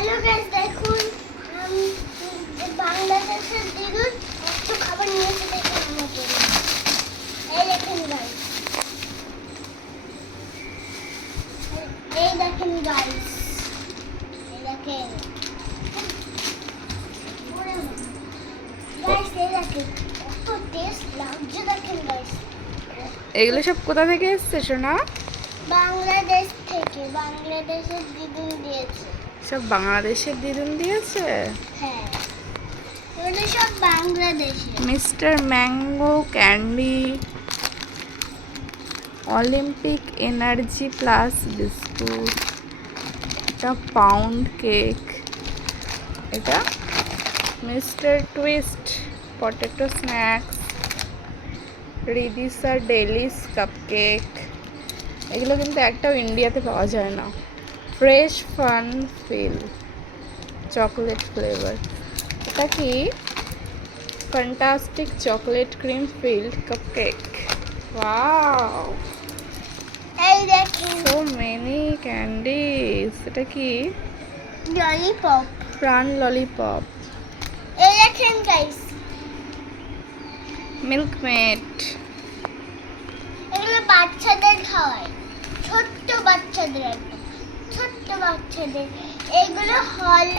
Hello guys দেখুন আমি বাংলাদেশের দিদুন একটু খাবার নিয়ে এসে দেখুন আমার জন্য এই দেখেন গাইস এই দেখেন গাইস এই দেখেন। গাইস এই দেখেন কত টেস্ট লাগছে দেখেন গাইস এগুলো সব কোথা থেকে এসছে সোনা? বাংলাদেশ থেকে বাংলাদেশের দিদুন দিয়েছে। সব বাংলাদেশের দিদুন দিয়েছে? হ্যাঁ। Mister mango candy Olympic energy plus biscuit এটা পাউন্ড কেক এটা মিস্টার টুইস্ট পটেটো স্ন্যাক্স রিদিসা ডেলিস কাপ কেক এগুলো কিন্তু একটাও ইন্ডিয়াতে পাওয়া যায় না। fresh fun fill chocolate flavour এটা কি fantastic chocolate cream filled cupcake wow এই দেখেন সো মেনি ক্যান্ডিজ এটা কি ললিপপ প্রাণ ললিপপ এই দেখেন গাইস মিল্ক মেট এগুলো বাচ্চাদের খাওয়ায় বাচ্চাদের। এগুলো হল